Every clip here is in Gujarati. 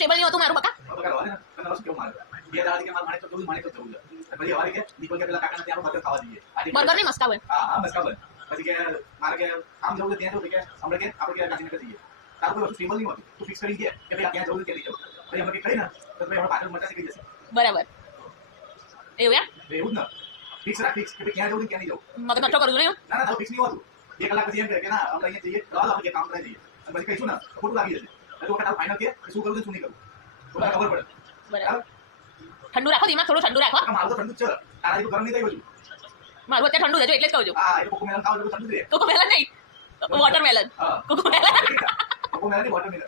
સ્ટેબલ નહીં હોતું મારું બકા. બકા રહો ને તને રસ કેવું મારે બે દાડા કે મારે તો જવું મારે તો જવું પછી હવારે કે દીપક કે પેલા કાકાને ત્યાં બર્ગર ખાવા દઈએ બર્ગર નહીં મસ્કા બન. હા હા મસ્કા બન પછી કે મારે કે આમ જવું ત્યાં જવું કે આપણે કે ગાંધીનગર જઈએ તારું કોઈ વસ્તુ સ્ટેબલ નહીં હોતું તું ફિક્સ કરી દે કે ભાઈ ત્યાં જવું કે નહીં જવું પછી આપણે કરી ને તો ભાઈ આપણે પાછળ મજા શીખી જશે. બરાબર એવું એમ એવું જ ને ફિક્સ રાખ ફિક્સ કે ક્યાં જવું ક્યાં નહીં જવું મગજ નઠો કરું છું નહીં. ના ના તારું ફિક્સ નહીં હોતું 1 કલાક પછી એમ કહે કે ના આપણે અહીંયા જઈએ ચાલો આપણે કામ કરવા જઈએ અને પછી કહીશું ને ખોટું લાગી જશે એટલે તારું ફાઇનલ કે શું કરું શું નહીં કરું તો ખબર પડે. બરાબર ઠંડુ રાખો દિમાગ થોડું ઠંડુ રાખો. મારું તો ઠંડુ જ છે તારા જેવું ગરમ નહીં થઈ ગયું. મારું અત્યારે ઠંડુ છે એટલે જ કહું છું. હા એટલે કોકોમેલન ખાવ એટલે ઠંડુ રહે. કોકોમેલન નહીં વોટરમેલન. કોકોમેલન કોકોમેલન નહીં વોટરમેલન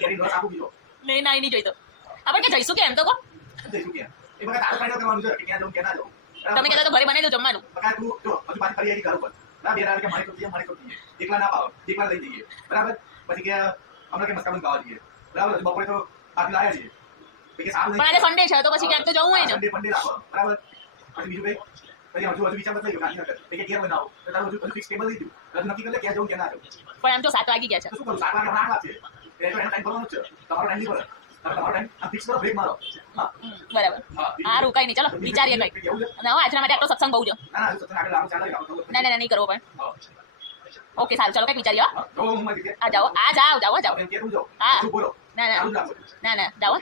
કેરી રસ આપું બીજો નહીં ના નહીં જોઈતો. આપણે કે જઈશું કે એમ તો કહો. જઈશું ક્યાં એ બકા તારું ફાઇનલ કરવાનું છે કે ક્યાં જવું ક્યાં ના જવું. તમે કહેતા તો ઘરે બનાવી દઉં જમવાનું. બકા તું જો હજુ પાછી ફરી આવી ઘર ઉપર ના બે રાત કે મારી તો જઈએ એકલા ના પાવ એકલા લઈ જઈએ બરાબર પછી કે આપણે કે મસ્કાબન ખાવા જઈએ બરાબર બપોરે તો બાકી લાયા છીએ કે સારું પણ આજે સન્ડે છે તો પછી ક્યાંક તો જવું હોય ને. સન્ડે રાખો બરાબર પછી બીજું કઈ પછી હજુ વિચાર નથી ગાંધીનગર કે ક્યાં બનાવો તો તારું હજુ ફિક્સ ટેબલ નહીં થયું નક્કી કરે ક્યાં જવું ક્યાં ના જવું. પણ એમ તો 7 વાગી ગયા છે. તો શું કરું 7 વાગે 8 વાગે એ તો એનો ટાઈમ ભરવાનો છે તમારો ટાઈમ નહીં ભરે તમારો ટાઈમ આ ફિક્સ કરો બ્રેક મારો. હા બરાબર સારું કઈ નહીં ચલો વિચારીએ કઈ. અને આજના માટે આટલો સત્સંગ બહુ છે. ના ના સત્સંગ આગળ આવું ચાલે ના ના નહીં કરવો પણ. ઓકે સારું ચલો કઈ વિચારીએ. જો હું મારી કે આ જાઓ જાઓ જાઓ જાઓ કે તું જાઓ હા તું બોલો ના ના ચાલુ જ રાખો. ના ના જાઓ.